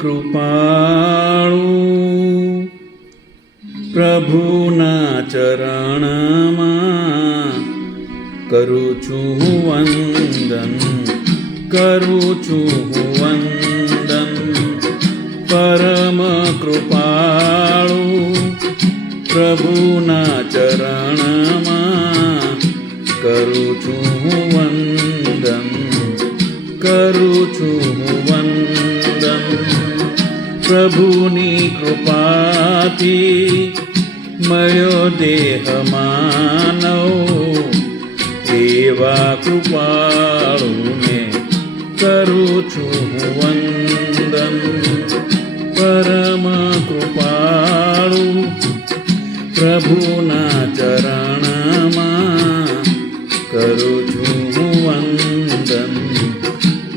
કૃપાળુ પ્રભુના ચરણમાં કરું છું વંદન, કરું છું વંદન. પરમ કૃપાળુ પ્રભુના ચરણમાં કરું છું વંદન, કરું છું વંદન. પ્રભુની કૃપાથી મળ્યો દેહ માનવ, એવા કૃપાળુને કરું છું વંદન. પરમ કૃપાળુ પ્રભુના ચરણમાં કરું છું વંદન,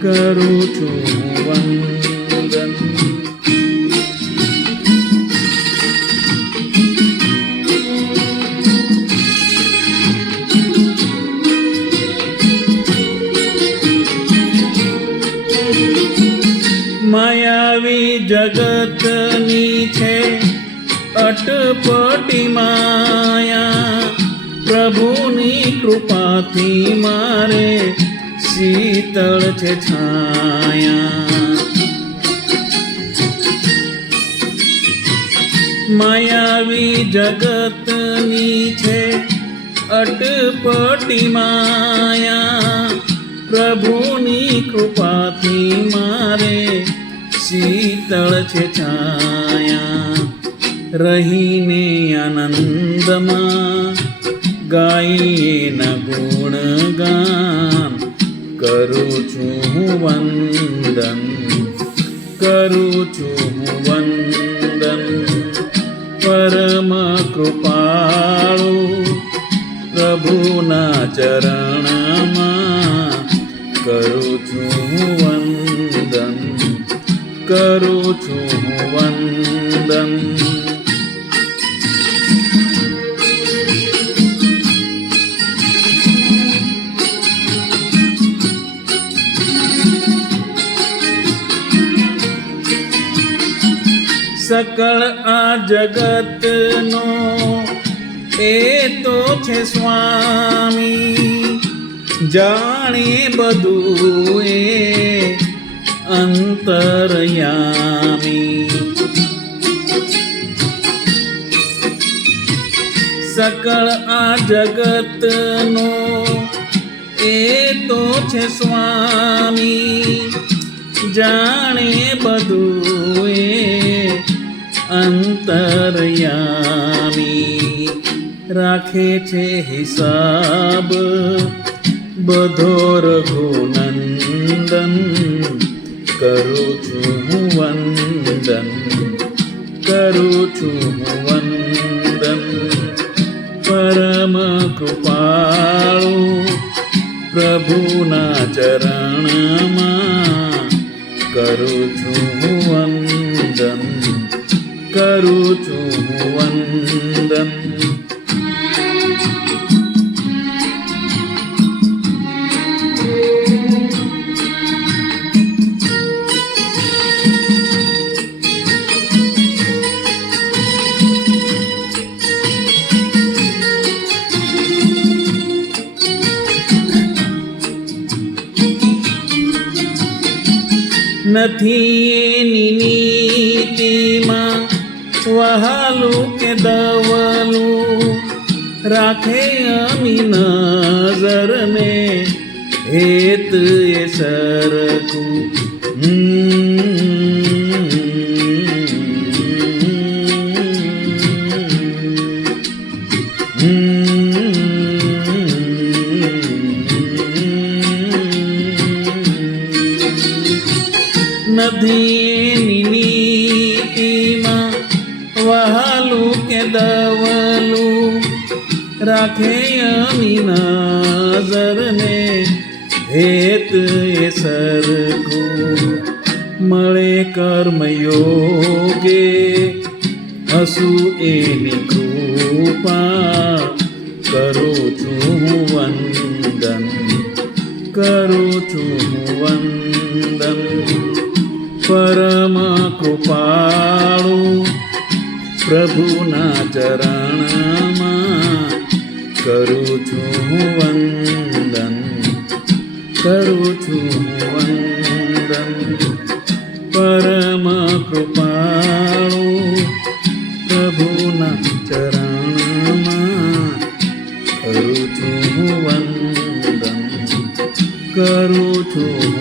કરું છું વંદન. માયાવી જગતની છે અટપટી માયા, પ્રભુની કૃપાથી મારે શીતળ છે છાયા. માયાવી જગતની છે અટપટી માયા, પ્રભુની કૃપાથી મારે શીતળ છે છાયા. રહીને આનંદમાં ગાઈએ ન ગુણગાન, કરું છું વંદન, કરું છું વંદન. પરમ કૃપાળુ પ્રભુના ચરણમાં કરું છું વંદન, કરું છું વંદન. સકળ આ જગતનો એ તો છે સ્વામી, જાણે બધું એ અંતરયામી. સકળ આ જગતનો એ તો છે સ્વામી, જાણે બધું એ અંતરયામી. રાખે છે હિસાબ બધો રઘુનંદન, કરું છું વંદન, કરું છું વંદન. પરમ કૃપાળુ પ્રભુના ચરણમાં કરું છું વંદન, કરું છું વંદન. નથી એની નીતિમાં વહાલું કે દવલું, રાખે અમી નજરને હેત એ સરખું. નથી નીતિમાં વહાલું કે દવલું, રાખે અમી નજરને હેત એ સરખું. મળે કર્મયોગે હસુ એની કૃપા, કરું છું વંદન, કરું છું વંદન. પરમ કૃપાળુ પ્રભુના ચરણમાં કરું છું વંદન, કરું છું વંદન. પરમ કૃપાળુ પ્રભુના ચરણમાં કરું છું વંદન, કરું છું